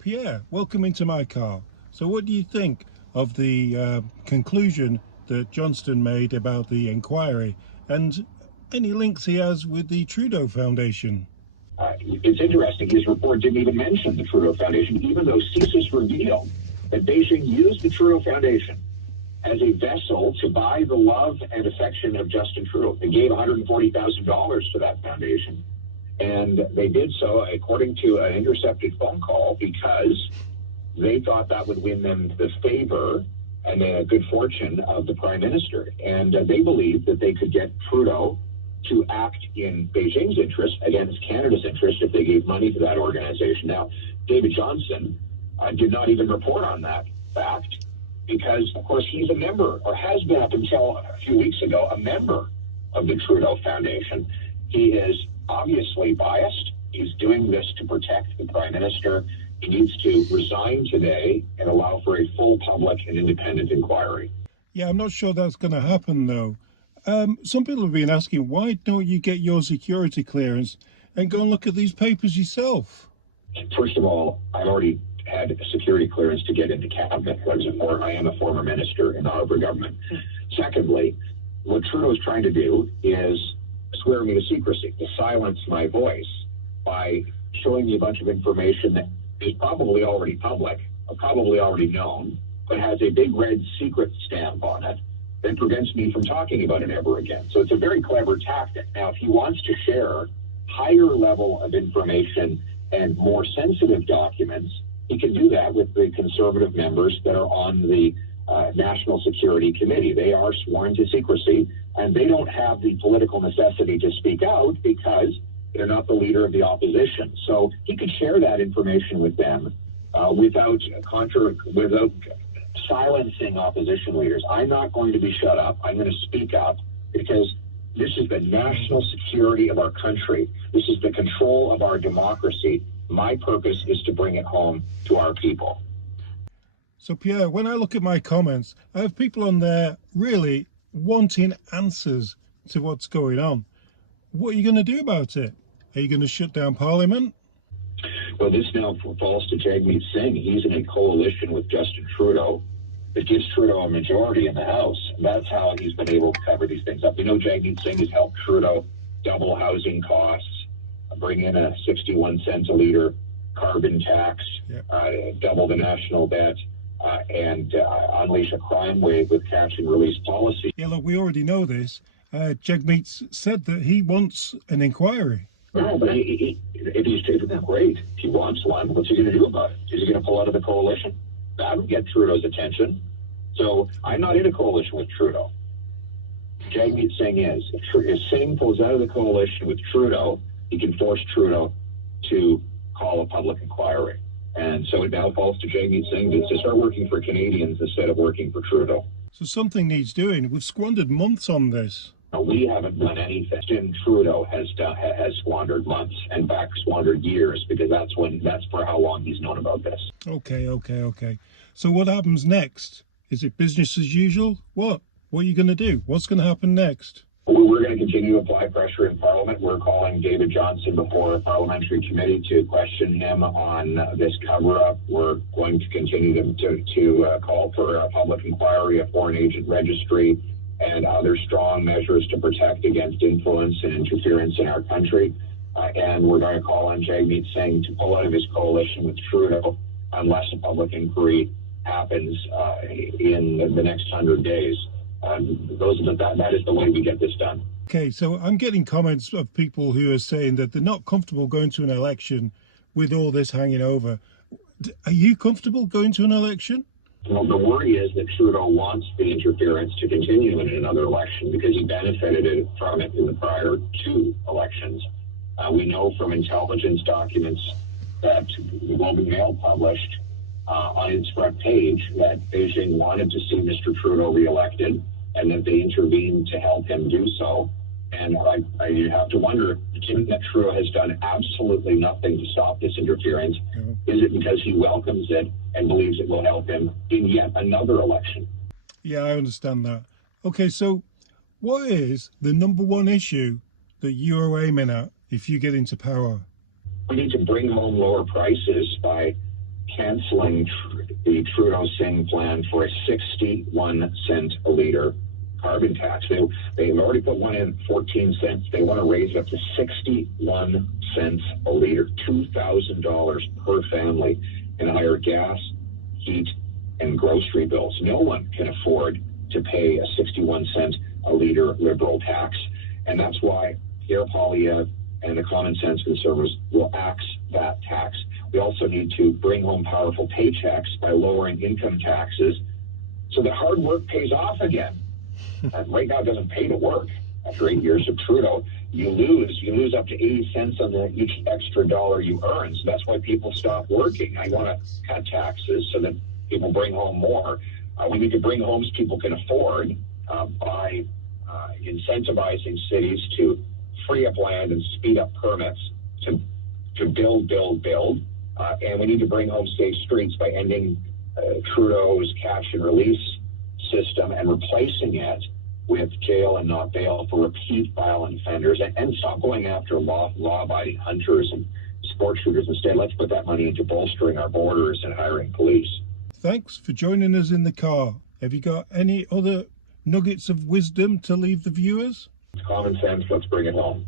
Pierre, welcome into my car. So what do you think of the conclusion that Johnston made about the inquiry and any links he has with the Trudeau Foundation? It's interesting, his report didn't even mention the Trudeau Foundation, even though CSIS revealed that Beijing used the Trudeau Foundation as a vessel to buy the love and affection of Justin Trudeau. They gave $140,000 to that foundation. And they did so, according to an intercepted phone call, because they thought that would win them the favor and the good fortune of the Prime Minister. And they believed that they could get Trudeau to act in Beijing's interest against Canada's interest if they gave money to that organization. Now, David Johnston did not even report on that fact because, of course, he's a member, or has been up until a few weeks ago, a member of the Trudeau Foundation. He is obviously biased. He's doing this to protect the Prime Minister. He needs to resign today and allow for a full public and independent inquiry. Yeah, I'm not sure that's going to happen, though. Some people have been asking, why don't you get your security clearance and go and look at these papers yourself? First of all, I've already had a security clearance to get into cabinet. I am a former minister in the Harper government. Secondly, what Trudeau is trying to do is swear me to secrecy, to silence my voice by showing me a bunch of information that is probably already public, or probably already known, but has a big red secret stamp on it that prevents me from talking about it ever again. So it's a very clever tactic. Now, if he wants to share higher level of information and more sensitive documents, he can do that with the Conservative members that are on the National Security Committee. They are sworn to secrecy, and they don't have the political necessity to speak out because they're not the leader of the opposition. So he could share that information with them without silencing opposition leaders. I'm not going to be shut up. I'm going to speak up because this is the national security of our country. This is the control of our democracy. My purpose is to bring it home to our people. So, Pierre, when I look at my comments, I have people on there really wanting answers to what's going on. What are you going to do about it? Are you going to shut down Parliament? Well, this now falls to Jagmeet Singh. He's in a coalition with Justin Trudeau that gives Trudeau a majority in the House. And that's how he's been able to cover these things up. We know Jagmeet Singh has helped Trudeau double housing costs, bring in a 61 cents a litre carbon tax, double the national debt, and unleash a crime wave with catch and release policy. Yeah, look, we already know this. Jagmeet said that he wants an inquiry. No, but if he's taking that, great. If he wants one, what's he going to do about it? Is he going to pull out of the coalition? That would get Trudeau's attention. So I'm not in a coalition with Trudeau. Jagmeet Singh is. If Singh pulls out of the coalition with Trudeau, he can force Trudeau to call a public inquiry. And so it now falls to Jagmeet Singh to start working for Canadians instead of working for Trudeau. So something needs doing. We've squandered months on this. We haven't done anything. Justin Trudeau has squandered months, in fact, squandered years, because that's for how long he's known about this. Okay. So what happens next? Is it business as usual? What are you going to do? What's going to happen next? We're going to continue to apply pressure in Parliament. We're calling David Johnston before a parliamentary committee to question him on this cover-up. We're going to continue to call for a public inquiry, a foreign agent registry, and other strong measures to protect against influence and interference in our country. And we're going to call on Jagmeet Singh to pull out of his coalition with Trudeau unless a public inquiry happens in the next 100 days. That is the way we get this done. Okay, so I'm getting comments of people who are saying that they're not comfortable going to an election with all this hanging over. Are you comfortable going to an election? Well, the worry is that Trudeau wants the interference to continue in another election because he benefited from it in the prior two elections. We know from intelligence documents that the Globe and Mail published on its front page that Beijing wanted to see Mr. Trudeau reelected and that they intervened to help him do so. And I have to wonder, given that Trudeau has done absolutely nothing to stop this interference, is it because he welcomes it and believes it will help him in yet another election? Yeah, I understand that. Okay, so what is the number one issue that you're aiming at if you get into power? We need to bring home lower prices by canceling the Trudeau-Singh plan for a 61 cent a liter carbon tax. They've already put one in 14 cents. They want to raise it up to 61 cents a liter, $2,000 per family in higher gas, heat, and grocery bills. No one can afford to pay a 61 cent a liter Liberal tax, and that's why Pierre Poilievre and the Common Sense Conservatives will axe that tax. We also need to bring home powerful paychecks by lowering income taxes so that hard work pays off again. And right now it doesn't pay to work. After 8 years of Trudeau, you lose up to 80 cents on each extra dollar you earn. So that's why people stop working. I want to cut taxes so that people bring home more. We need to bring homes people can afford by incentivizing cities to free up land and speed up permits to build. And we need to bring home safe streets by ending Trudeau's catch and release system and replacing it with jail and not bail for repeat violent offenders, and stop going after law-abiding hunters and sport shooters. Instead, let's put that money into bolstering our borders and hiring police. Thanks for joining us in the car. Have you got any other nuggets of wisdom to leave the viewers? It's common sense. Let's bring it home.